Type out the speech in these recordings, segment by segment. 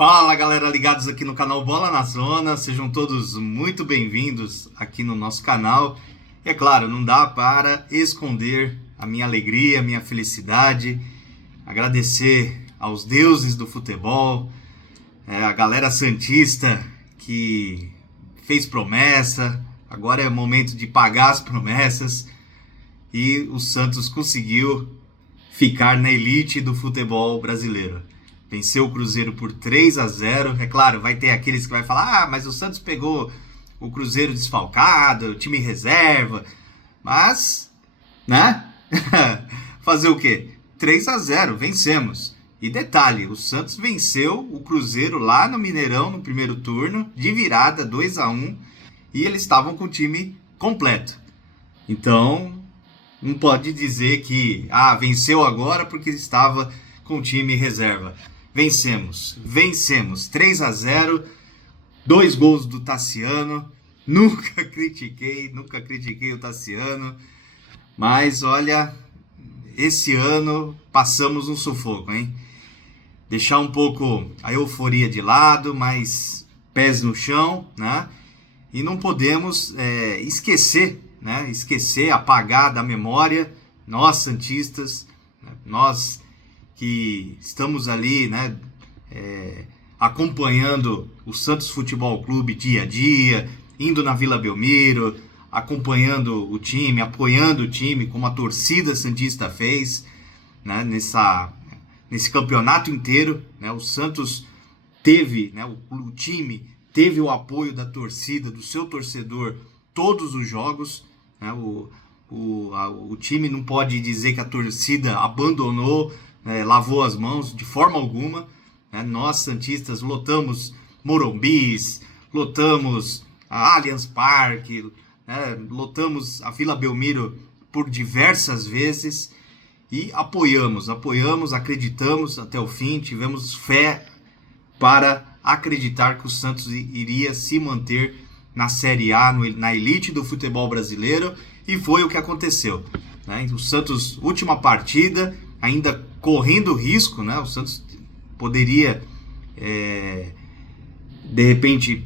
Fala galera, ligados aqui no canal Bola na Zona, sejam todos muito bem-vindos aqui no nosso canal. E é claro, não dá para esconder a minha alegria, a minha felicidade, agradecer aos deuses do futebol, a galera santista que fez promessa, agora é momento de pagar as promessas e o Santos conseguiu ficar na elite do futebol brasileiro. Venceu o Cruzeiro por 3-0. É claro, vai ter aqueles que vai falar: mas o Santos pegou o Cruzeiro desfalcado, o time reserva. Mas, né? Fazer o quê? 3-0, vencemos. E detalhe, o Santos venceu o Cruzeiro lá no Mineirão no primeiro turno, de virada, 2-1, e eles estavam com o time completo. Então, não pode dizer que venceu agora porque estava com o time reserva. Vencemos 3-0, 2 gols do Tassiano. Nunca critiquei o Tassiano, mas olha, esse ano passamos um sufoco, hein? Deixar um pouco a euforia de lado, mas pés no chão, né? E não podemos esquecer, apagar da memória, nós santistas, nós que estamos ali, né, acompanhando o Santos Futebol Clube dia a dia, indo na Vila Belmiro, acompanhando o time, apoiando o time, como a torcida santista fez, né, nesse campeonato inteiro, né, o Santos teve, né, o time teve o apoio da torcida, do seu torcedor, todos os jogos, né, o time não pode dizer que a torcida abandonou, lavou as mãos de forma alguma, né? Nós santistas lotamos Morumbis, lotamos a Allianz Parque, né? Lotamos a Vila Belmiro por diversas vezes e apoiamos, acreditamos até o fim, tivemos fé para acreditar que o Santos iria se manter na Série A, na elite do futebol brasileiro, e foi o que aconteceu, né? O Santos, última partida, ainda correndo risco, né? O Santos poderia, de repente,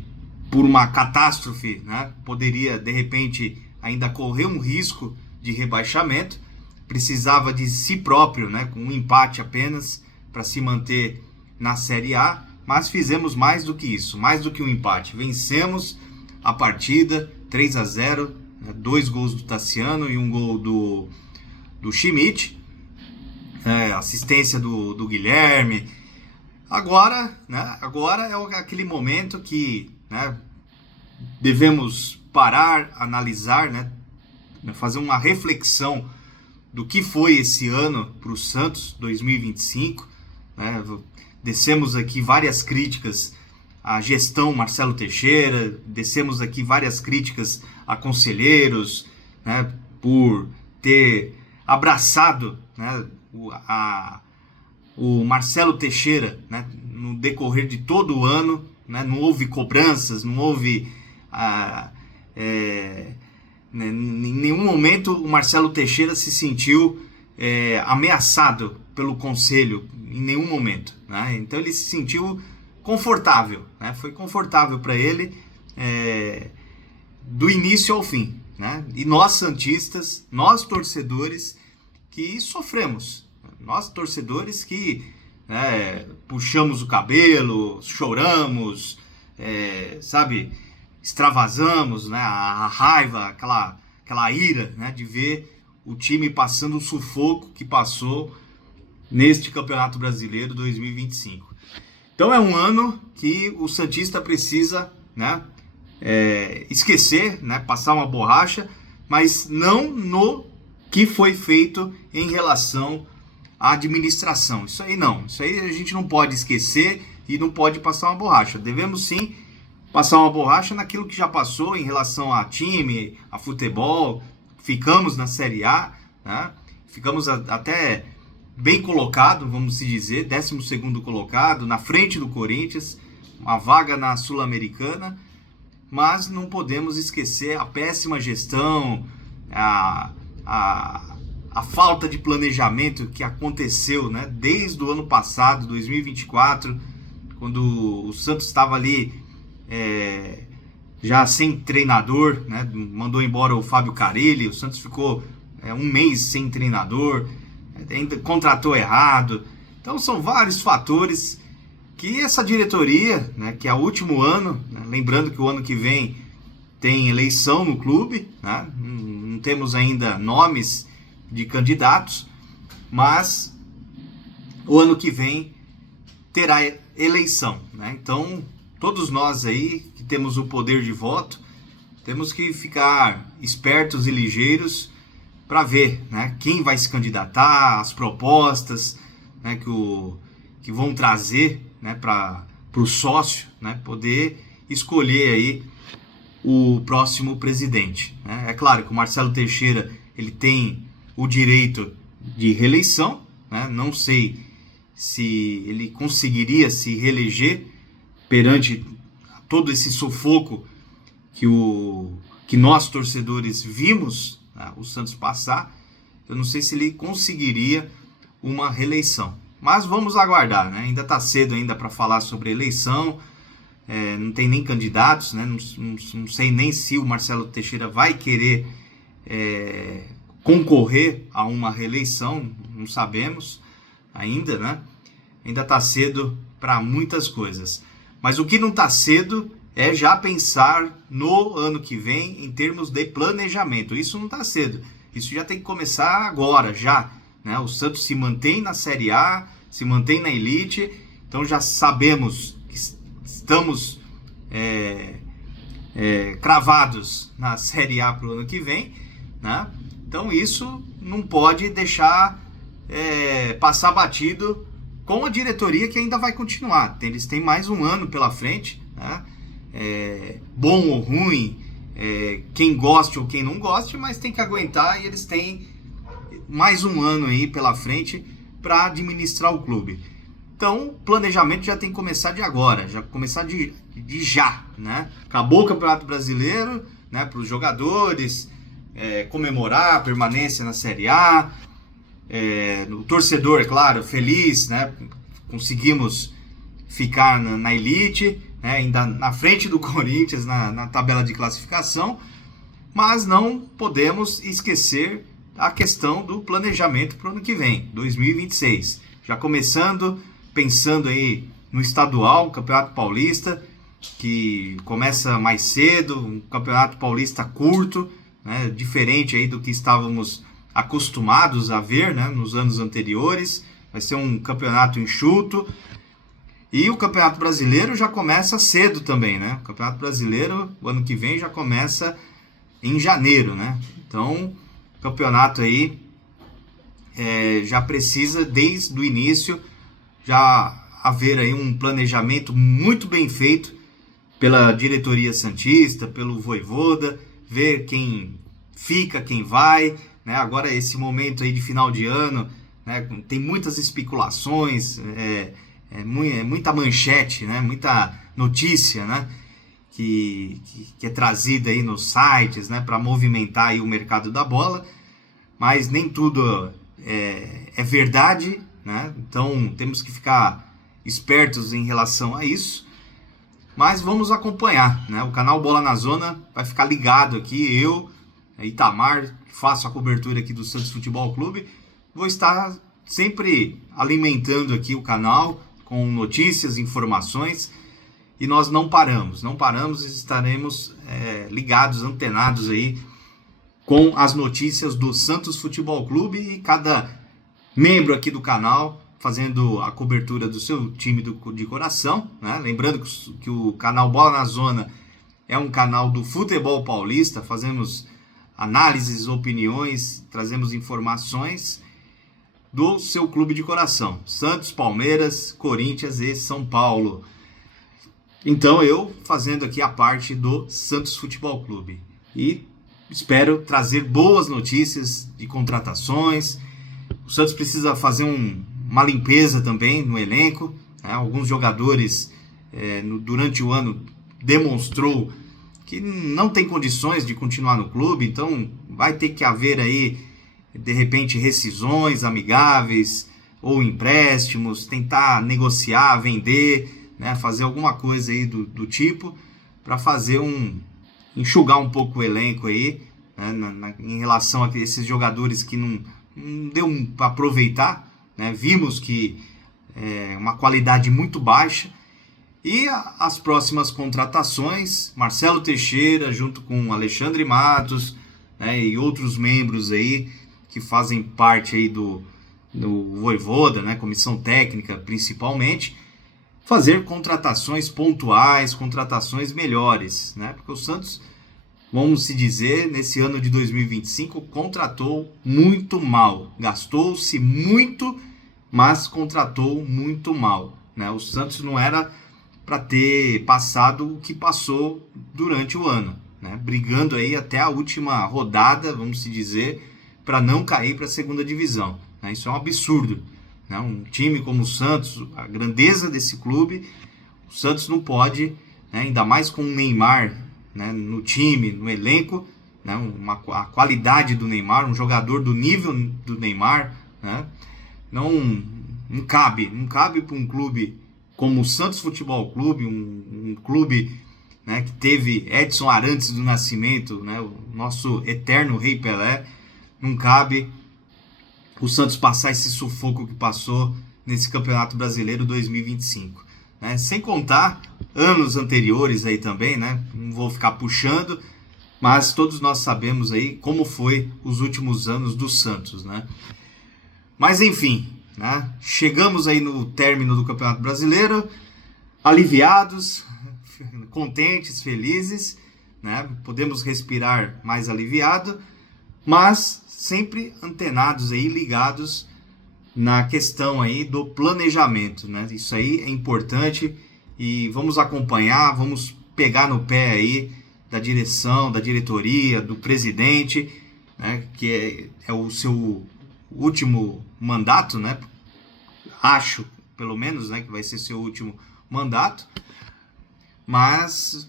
por uma catástrofe, né? Poderia, de repente, ainda correr um risco de rebaixamento. Precisava de si próprio, né? Com um empate apenas, para se manter na Série A. Mas fizemos mais do que isso, mais do que um empate. Vencemos a partida, 3-0, 2 gols do Tassiano e um gol do Schmidt. Assistência do Guilherme. Agora, né, é aquele momento que, né, devemos parar, analisar, né, fazer uma reflexão do que foi esse ano para o Santos 2025. Né, descemos aqui várias críticas à gestão Marcelo Teixeira, descemos aqui várias críticas a conselheiros, né, por ter abraçado, né, o Marcelo Teixeira, né, no decorrer de todo o ano, né, não houve cobranças, não houve em nenhum momento o Marcelo Teixeira se sentiu ameaçado pelo conselho, em nenhum momento, né? Então ele se sentiu confortável, né? Foi confortável para ele do início ao fim, né? E nós santistas, nós torcedores que sofremos, nós torcedores que puxamos o cabelo, choramos, extravasamos, né, a raiva, aquela ira, né, de ver o time passando o sufoco que passou neste Campeonato Brasileiro 2025. Então é um ano que o santista precisa, né, esquecer, né, passar uma borracha, mas não no que foi feito em relação à administração. Isso aí não. Isso aí a gente não pode esquecer e não pode passar uma borracha. Devemos sim passar uma borracha naquilo que já passou em relação a time, a futebol. Ficamos na Série A, né? Ficamos até bem colocado, vamos se dizer, 12º colocado, na frente do Corinthians, uma vaga na Sul-Americana, mas não podemos esquecer a péssima gestão, a falta de planejamento que aconteceu, né, desde o ano passado, 2024, quando o Santos estava ali já sem treinador, né? Mandou embora o Fábio Carille, o Santos ficou um mês sem treinador, ainda contratou errado. Então são vários fatores que essa diretoria, né, que é o último ano, né, lembrando que o ano que vem tem eleição no clube, né, não temos ainda nomes de candidatos, mas o ano que vem terá eleição, né? Então todos nós aí que temos o poder de voto, temos que ficar espertos e ligeiros para ver, né, quem vai se candidatar, as propostas, né, que vão trazer, né, para o sócio, né, poder escolher aí o próximo presidente, né? É claro que o Marcelo Teixeira ele tem o direito de reeleição, né? Não sei se ele conseguiria se reeleger perante todo esse sufoco que nós torcedores vimos, né, o Santos passar. Eu não sei se ele conseguiria uma reeleição, mas vamos aguardar, né? Ainda está cedo ainda para falar sobre eleição, não tem nem candidatos, né? Não sei nem se o Marcelo Teixeira vai querer concorrer a uma reeleição, não sabemos ainda, né? Ainda está cedo para muitas coisas, mas o que não está cedo é já pensar no ano que vem em termos de planejamento. Isso não está cedo, isso já tem que começar agora, já, né? O Santos se mantém na Série A, se mantém na elite, então já sabemos que estamos cravados na Série A para o ano que vem, né? Então isso não pode deixar passar batido com a diretoria, que ainda vai continuar. Eles têm mais um ano pela frente, né? Bom ou ruim, quem goste ou quem não goste, mas tem que aguentar, e eles têm mais um ano aí pela frente para administrar o clube. Então o planejamento já tem que começar de agora, já começar de já, né? Acabou o Campeonato Brasileiro, né, para os jogadores comemorar a permanência na Série A, o torcedor, é claro, feliz, né? Conseguimos ficar na elite, né, ainda na frente do Corinthians na tabela de classificação, mas não podemos esquecer a questão do planejamento para o ano que vem, 2026. Já começando, pensando aí no estadual, Campeonato Paulista, que começa mais cedo, um Campeonato Paulista curto, né, diferente aí do que estávamos acostumados a ver, né, nos anos anteriores. Vai ser um campeonato enxuto. E o Campeonato Brasileiro já começa cedo também, né? O Campeonato Brasileiro, o ano que vem, já começa em janeiro, né? Então, o campeonato aí já precisa, desde o início, já haver aí um planejamento muito bem feito pela diretoria santista, pelo Vojvoda, ver quem fica, quem vai, né? Agora, esse momento aí de final de ano, né, tem muitas especulações, muita manchete, né? Muita notícia, né? Que é trazida aí nos sites, né? Para movimentar aí o mercado da bola, mas nem tudo é verdade, né? Então temos que ficar espertos em relação a isso, mas vamos acompanhar, né? O canal Bola na Zona vai ficar ligado aqui, eu, Itamar, que faço a cobertura aqui do Santos Futebol Clube, vou estar sempre alimentando aqui o canal com notícias, informações, e nós não paramos e estaremos ligados, antenados aí com as notícias do Santos Futebol Clube, e cada membro aqui do canal fazendo a cobertura do seu time de coração, né? Lembrando que o canal Bola na Zona é um canal do futebol paulista, fazemos análises, opiniões, trazemos informações do seu clube de coração, Santos, Palmeiras, Corinthians e São Paulo. Então eu fazendo aqui a parte do Santos Futebol Clube, e espero trazer boas notícias de contratações. O Santos precisa fazer uma limpeza também no elenco, né? Alguns jogadores durante o ano demonstrou que não tem condições de continuar no clube, então vai ter que haver aí, de repente, rescisões amigáveis ou empréstimos, tentar negociar, vender, né, fazer alguma coisa aí do tipo, para fazer enxugar um pouco o elenco aí, né, em relação a esses jogadores que não deu para aproveitar, né? Vimos que é uma qualidade muito baixa. E as próximas contratações, Marcelo Teixeira junto com Alexandre Matos, né, e outros membros aí que fazem parte aí do Vojvoda, né, comissão técnica principalmente, fazer contratações pontuais, contratações melhores, né, porque o Santos, vamos se dizer, nesse ano de 2025 contratou muito mal, gastou-se muito, mas contratou muito mal, né? O Santos não era para ter passado o que passou durante o ano, né? Brigando aí até a última rodada, vamos se dizer, para não cair para a segunda divisão, né? Isso é um absurdo, né? Um time como o Santos, a grandeza desse clube, o Santos não pode, né, ainda mais com o Neymar, né, no time, no elenco, né, a qualidade do Neymar, um jogador do nível do Neymar, né, não cabe para um clube como o Santos Futebol Clube, um clube, né, que teve Edson Arantes do Nascimento, né, o nosso eterno Rei Pelé, não cabe o Santos passar esse sufoco que passou nesse Campeonato Brasileiro 2025. Né? Sem contar anos anteriores aí também, né? Não vou ficar puxando, mas todos nós sabemos aí como foi os últimos anos do Santos, né? Mas enfim, né? Chegamos aí no término do Campeonato Brasileiro, aliviados, contentes, felizes, né? Podemos respirar mais aliviado, mas sempre antenados aí, ligados na questão aí do planejamento, né? Isso aí é importante e vamos acompanhar, vamos pegar no pé aí da direção, da diretoria, do presidente, né? Que é o seu último mandato, né? Acho, pelo menos, né, que vai ser seu último mandato, mas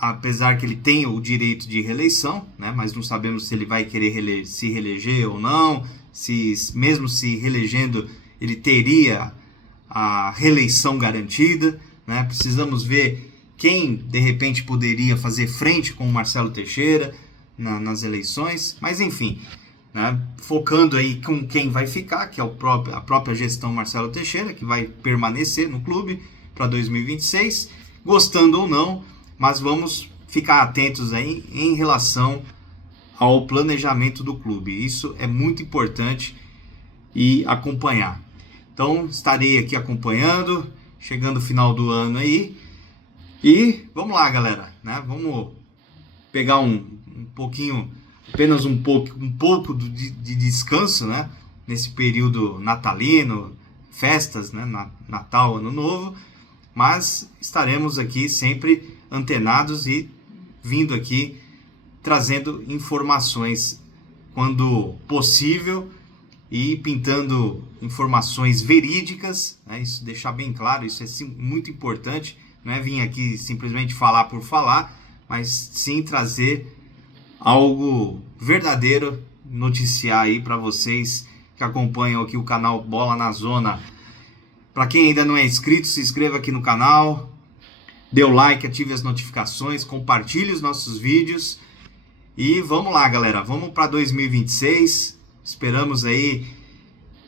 apesar que ele tem o direito de reeleição, né, mas não sabemos se ele vai querer se reeleger ou não, se mesmo se reelegendo ele teria a reeleição garantida, né? Precisamos ver quem de repente poderia fazer frente com o Marcelo Teixeira nas eleições, mas enfim, né, focando aí com quem vai ficar, que é a própria gestão Marcelo Teixeira, que vai permanecer no clube para 2026, gostando ou não, mas vamos ficar atentos aí em relação ao planejamento do clube. Isso é muito importante e acompanhar. Então, estarei aqui acompanhando, chegando o final do ano aí. E vamos lá, galera, né? Vamos pegar um pouquinho, apenas um pouco de descanso, né? Nesse período natalino, festas, né? Natal, Ano Novo. Mas estaremos aqui sempre antenados e vindo aqui trazendo informações quando possível e pintando informações verídicas, né? Isso deixar bem claro, isso é muito importante, não é vir aqui simplesmente falar por falar, mas sim trazer algo verdadeiro, noticiar aí para vocês que acompanham aqui o canal Bola na Zona. Para quem ainda não é inscrito, se inscreva aqui no canal, dê o like, ative as notificações, compartilhe os nossos vídeos e vamos lá, galera, vamos para 2026, esperamos aí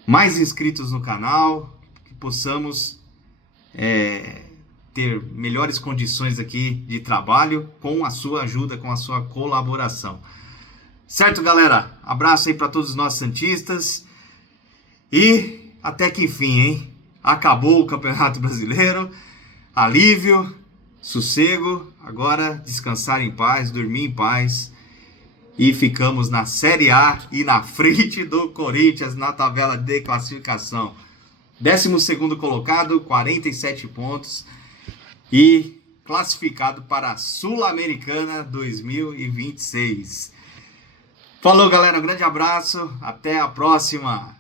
mais inscritos no canal, que possamos ter melhores condições aqui de trabalho com a sua ajuda, com a sua colaboração. Certo, galera? Abraço aí para todos nós santistas e até que enfim, hein? Acabou o Campeonato Brasileiro, alívio, sossego, agora descansar em paz, dormir em paz e ficamos na Série A e na frente do Corinthians na tabela de classificação. 12º colocado, 47 pontos e classificado para a Sul-Americana 2026. Falou, galera, um grande abraço, até a próxima!